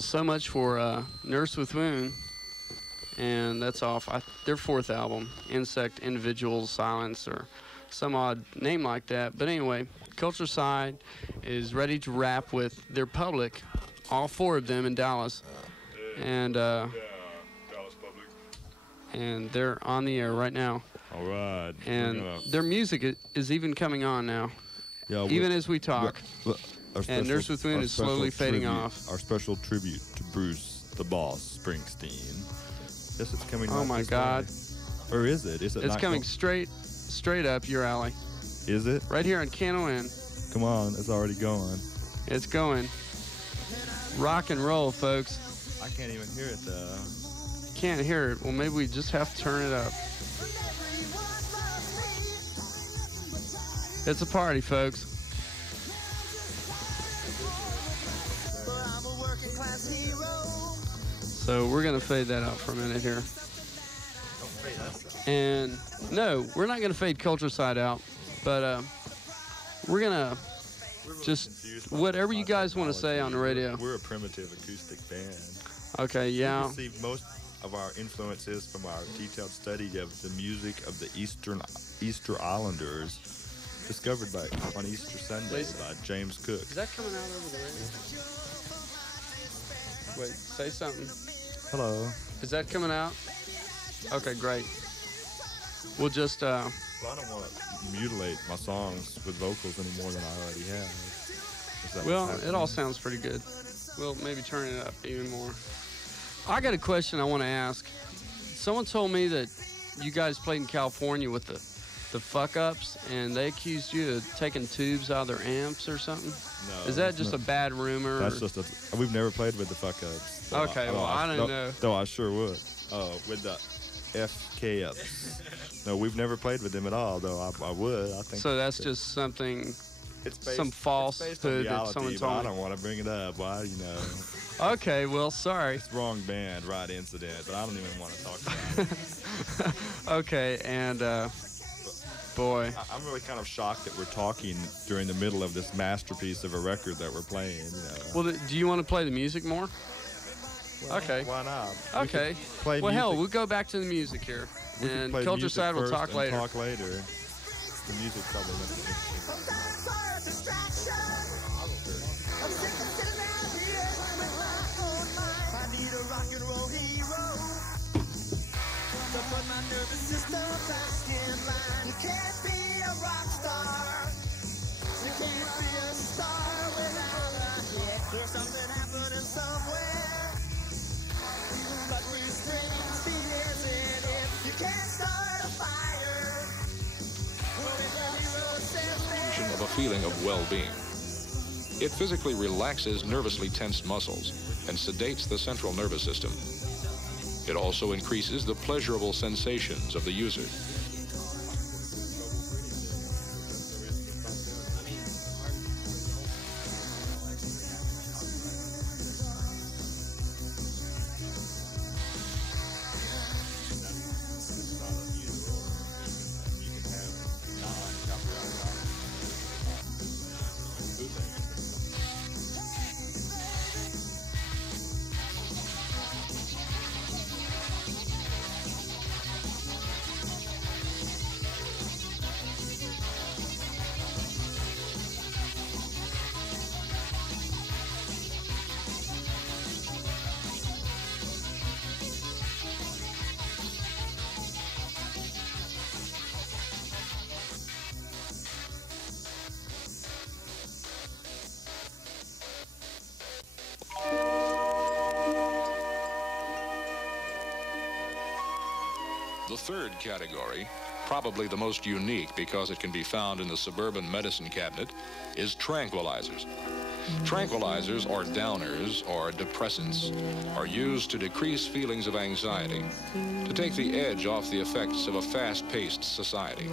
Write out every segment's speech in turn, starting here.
So much for Nurse with Wound, and that's off their 4th album, Insect Individual Silence, or some odd name like that. But anyway, Culturcide is ready to rap with their public, all 4 of them in Dallas, and Dallas public. And they're on the air right now. All right. And their music is even coming on now, even as we talk. And Nurse with Wound is slowly fading off. Our special tribute to Bruce the Boss Springsteen. Yes, it's coming. Oh my God! Or is it? Is it? It's coming straight up your alley. Is it? Right here on KNON. Come on, it's already going. It's going. Rock and roll, folks. I can't even hear it though. Can't hear it. Well, maybe we just have to turn it up. It's a party, folks. So we're going to fade that out for a minute here. And no, we're not going to fade Culturcide out, but we're going to just whatever you guys want to say on the radio. We're a primitive acoustic band. Okay, yeah. We received most of our influences from our detailed study of the music of the Easter Islanders, discovered on Easter Sunday by James Cook. Is that coming out over the radio? Wait, say something. Hello. Is that coming out? Okay, great. We'll just Well, I don't want to mutilate my songs with vocals any more than I already have. Well, it all sounds pretty good. We'll maybe turn it up even more. I got a question I want to ask. Someone told me that you guys played in California with the fuck-ups, and they accused you of taking tubes out of their amps or something? No. Is that just a bad rumor? That's just we've never played with the fuck-ups. Okay, well, I don't know. No, I sure would. Oh, with the FK-ups. No, we've never played with them at all, though I would. I think. So that's just something, some falsehood that someone told me. I don't want to bring it up. Why, you know. Okay, well, sorry. It's wrong band, right incident, but I don't even want to talk about it. Okay, and boy. I'm really kind of shocked that we're talking during the middle of this masterpiece of a record that we're playing. You know. Well, do you want to play the music more? Well, okay. Why not? Okay. Well, music. Hell, we'll go back to the music here. And Culturcide will talk later. Talk later. The music probably You can't be a rock star. You can't be a star without a hit. There's something happening somewhere. But Springsteen isn't it. You can't start a fire. Of a feeling of well-being. It physically relaxes nervously tensed muscles and sedates the central nervous system. It also increases the pleasurable sensations of the user. The third category, probably the most unique because it can be found in the suburban medicine cabinet, is tranquilizers. Tranquilizers, or downers, or depressants, are used to decrease feelings of anxiety, to take the edge off the effects of a fast-paced society.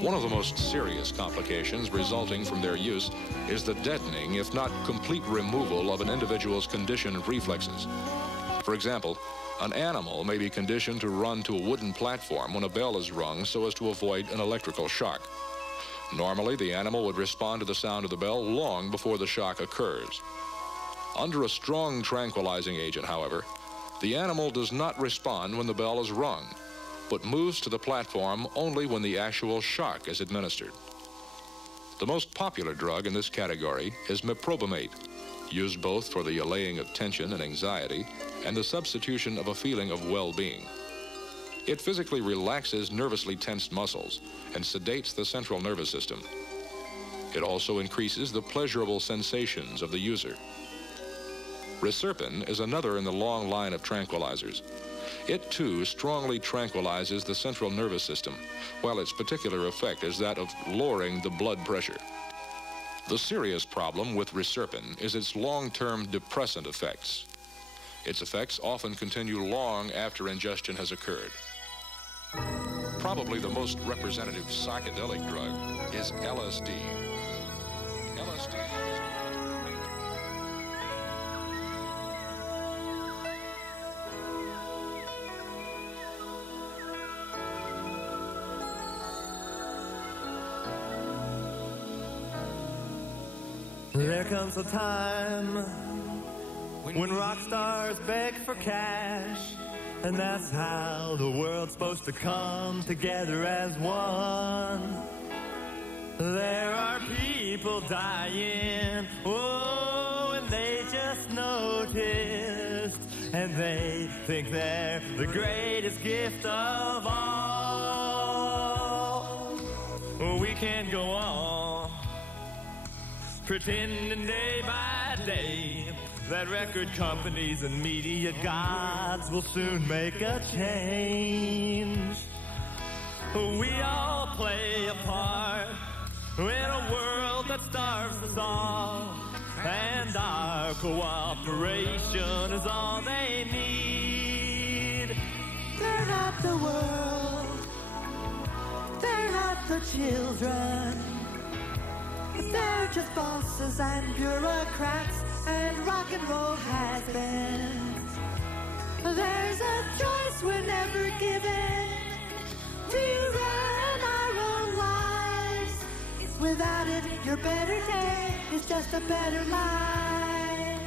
One of the most serious complications resulting from their use is the deadening, if not complete removal, of an individual's conditioned reflexes. For example, an animal may be conditioned to run to a wooden platform when a bell is rung so as to avoid an electrical shock. Normally, the animal would respond to the sound of the bell long before the shock occurs. Under a strong tranquilizing agent, however, the animal does not respond when the bell is rung, but moves to the platform only when the actual shock is administered. The most popular drug in this category is meprobamate, used both for the allaying of tension and anxiety and the substitution of a feeling of well-being. It physically relaxes nervously tensed muscles and sedates the central nervous system. It also increases the pleasurable sensations of the user. Reserpine is another in the long line of tranquilizers. It, too, strongly tranquilizes the central nervous system, while its particular effect is that of lowering the blood pressure. The serious problem with reserpine is its long-term depressant effects. Its effects often continue long after ingestion has occurred. Probably the most representative psychedelic drug is LSD. LSD is There comes a time when rock stars beg for cash, and that's how the world's supposed to come together as one. There are people dying, oh, and they just noticed, and they think they're the greatest gift of all. We can't go on pretending day by day that record companies and media gods will soon make a change. We all play a part in a world that starves us all, and our cooperation is all they need. They're not the world, they're not the children, they're just bosses and bureaucrats and rock and roll has-beens. There's a choice we're never given to run our own lives. Without it, your better day is just a better life.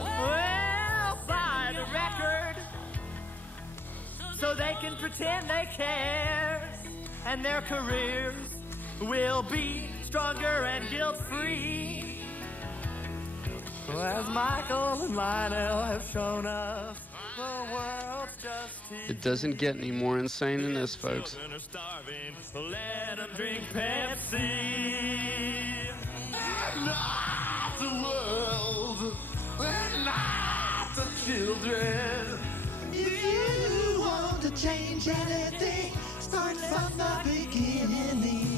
Well, buy the record so they can pretend they care, and their careers will be stronger and guilt-free. As Michael and Lionel have shown us, the world's just It doesn't get any more insane than this, folks. Children are starving, let them drink Pepsi. Not the world, and not the children. If you want to change anything, start from the beginning.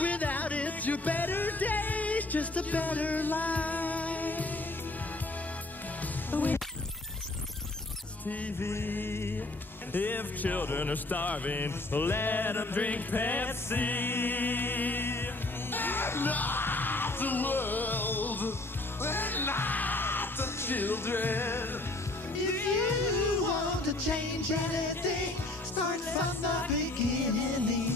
Without it, your better days, just a better life. With TV, if children are starving, let them drink Pepsi. Not the world, and not the children. If you want to change anything, start from the beginning.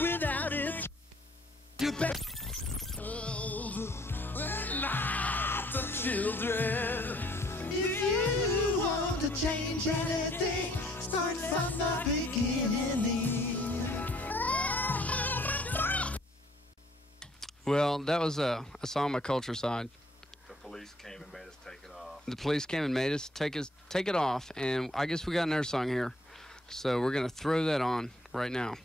Without it, you bet. Not the children. If you want to change anything, start from the beginning. Well, that was a song by Culturcide. The police came and made us take it off. The police came and made us take it off, and I guess we got another song here, so we're gonna throw that on right now.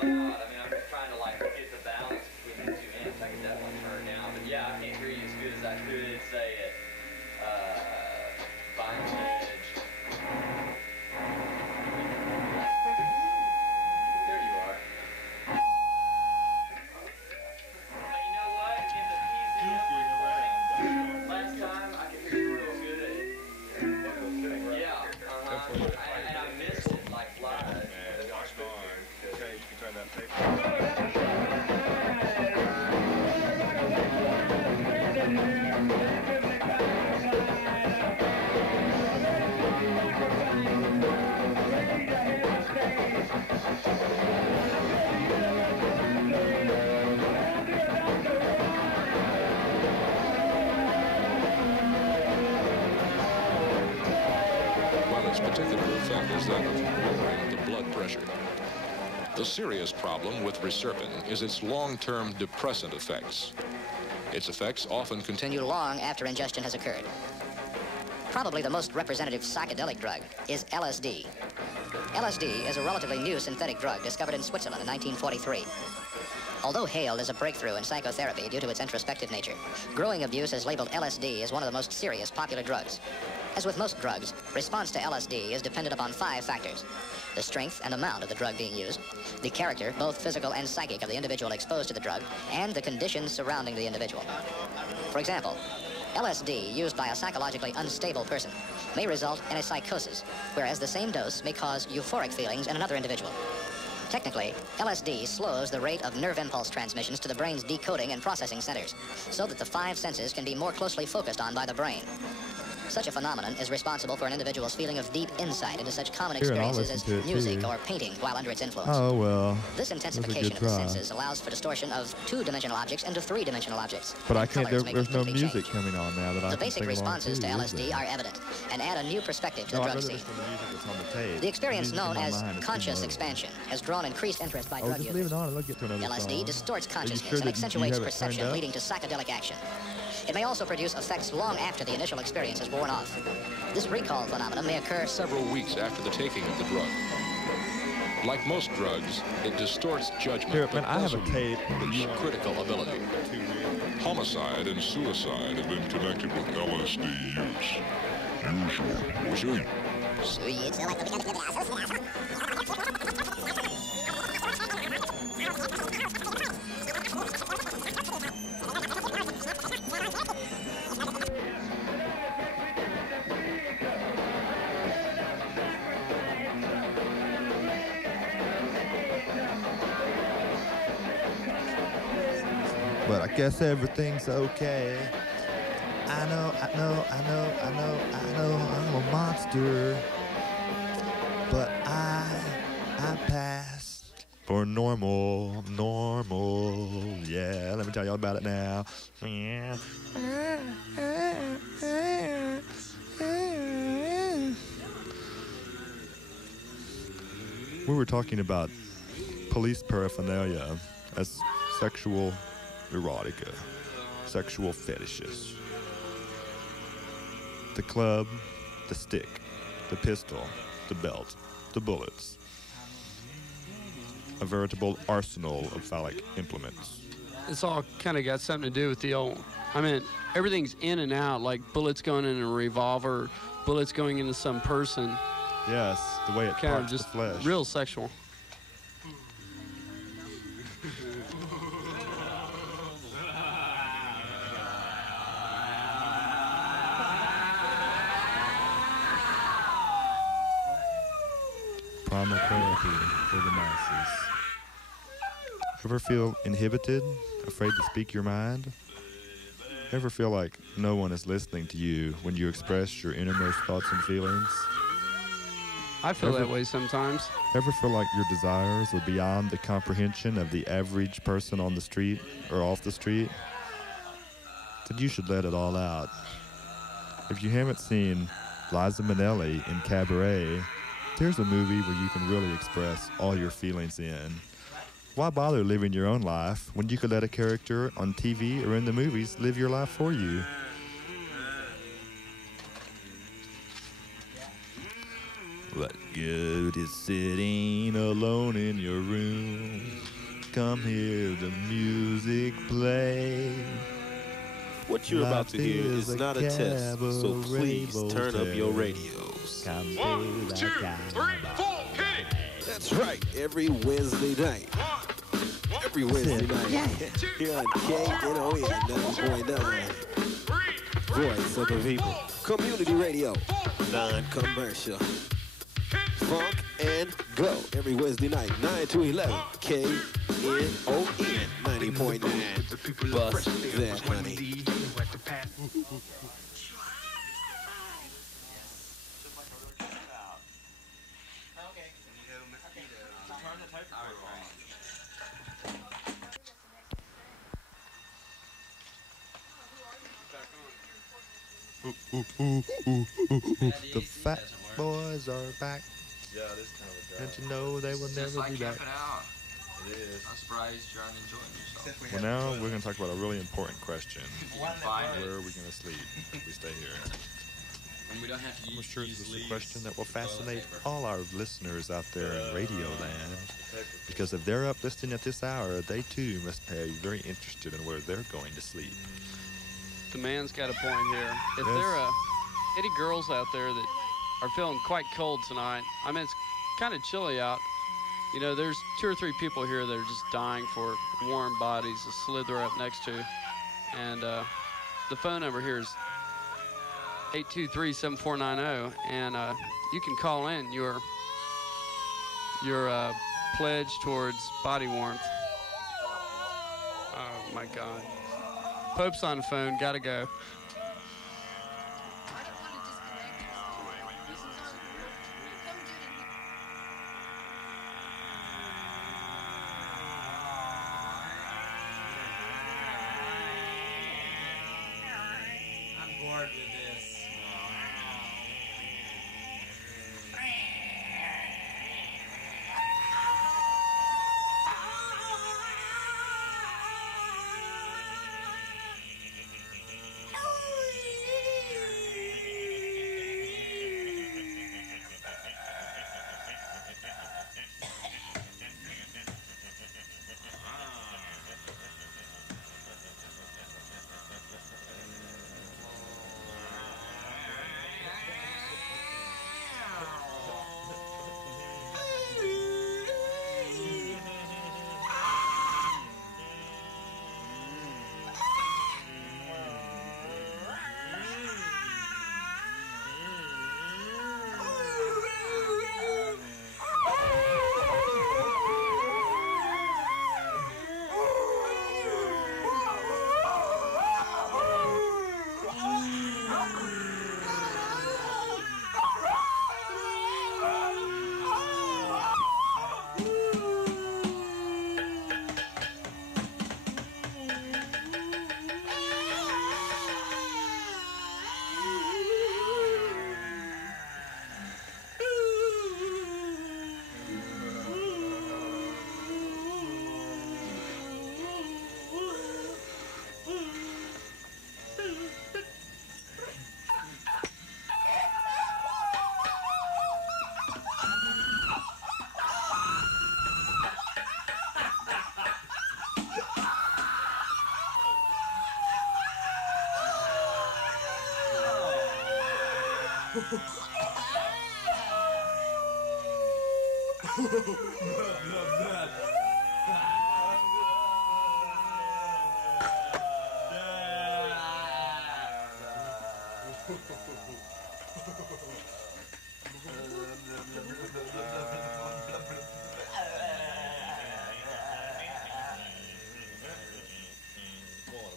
I mean, I'm just trying to like get the balance between the two ends. I can definitely turn it down, but yeah, I can't hear you as good as I could say it. Vintage. There you are. But you know what? In the PCM recording, last time I could hear you real good. Yeah. And I missed it like live. Okay, you can turn that paper. While its particular effect is that of lowering the blood pressure. The serious problem with reserpine is its long-term depressant effects. Its effects often Continue long after ingestion has occurred. Probably the most representative psychedelic drug is LSD. LSD is a relatively new synthetic drug discovered in Switzerland in 1943. Although hailed as a breakthrough in psychotherapy due to its introspective nature, growing abuse has labeled LSD as one of the most serious popular drugs. As with most drugs, response to LSD is dependent upon 5 factors: the strength and amount of the drug being used, the character, both physical and psychic, of the individual exposed to the drug, and the conditions surrounding the individual. For example, LSD used by a psychologically unstable person may result in a psychosis, whereas the same dose may cause euphoric feelings in another individual. Technically, LSD slows the rate of nerve impulse transmissions to the brain's decoding and processing centers, so that the 5 senses can be more closely focused on by the brain. Such a phenomenon is responsible for an individual's feeling of deep insight into such common Here, and I'll experiences as listen to it, music too. or painting while under its influence. Oh, well. This That was a intensification good of the try. senses allows for distortion of 2-dimensional objects into 3-dimensional objects. But I and can't, colors may there's no completely music change. coming on now that I The can basic sing along responses to is LSD there? are evident and add a new perspective to No, the I'd drug rather scene. listen to the music that's on the tape. The experience music in known my as mind is too conscious low. expansion has drawn increased interest by Oh, drug just leave users. it on and let's get to another LSD song. distorts Are you consciousness sure and that you accentuates have it turned perception, up? leading to psychedelic action. It may also produce effects long after the initial experience has worn off. This recall phenomenon may occur several weeks after the taking of the drug. Like most drugs, it distorts judgment, Here, but man, I have a doesn't tape. lose critical ability. Homicide and suicide have been connected with LSD use. Usually. But I guess everything's okay. I know I'm a monster. But I passed for normal. Yeah, let me tell y'all about it now. We were talking about police paraphernalia as sexual erotica, sexual fetishes. The club, the stick, the pistol, the belt, the bullets. A veritable arsenal of phallic implements. It's all kind of got something to do with the old, I mean, everything's in and out, like bullets going in a revolver, bullets going into some person. Yes, the way it Kind of parts the just flesh. real sexual. Primal therapy for the masses. Ever feel inhibited, afraid to speak your mind? Ever feel like no one is listening to you when you express your innermost thoughts and feelings? I feel that way sometimes. Ever feel like your desires are beyond the comprehension of the average person on the street or off the street? Then you should let it all out. If you haven't seen Liza Minnelli in Cabaret, there's a movie where you can really express all your feelings in. Why bother living your own life when you could let a character on TV or in the movies live your life for you? What good is sitting alone in your room? come hear the music play. What you're about to hear Life is not a test, so please turn up your radios. 1, 2, 3, 4, hit it! That's right, every Wednesday night. Every Wednesday night. Here on KNON 90.9. Voice of the people. Community radio. Non-commercial. Funk and go. Every Wednesday night, 9 to 11. KNON 90.9. Bust that, honey. The fat boys are back. Yeah, this kind of a drive. And you know they will never be back. It is. I'm surprised you're enjoying yourself. Well, now we're going to talk about a really important question. Find Where it. are we going to sleep if we stay here? And we don't have to I'm use sure this is a leaves. question that will fascinate all our listeners out there in Radio Land. Because if they're up listening at this hour, they too must be very interested in where they're going to sleep. The man's got a point here. If Yes. there are any girls out there that are feeling quite cold tonight, I mean, it's kind of chilly out. You know, there's 2 or 3 people here that are just dying for warm bodies to slither up next to. And the phone number here is 823-7490, and you can call in your pledge towards body warmth. Oh my God. Pope's on the phone, gotta go. I'm bored with this.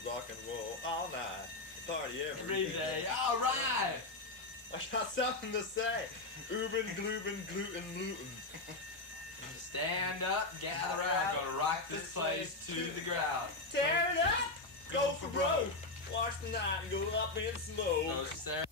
Rock and roll all night, party every day. All right. I got something to say. Uben, glooben, gluten, gluten. Stand up, gather around, gonna rock this place to the ground. Tear it up, go for broke. Watch the night and go up in smoke. So, Sarah.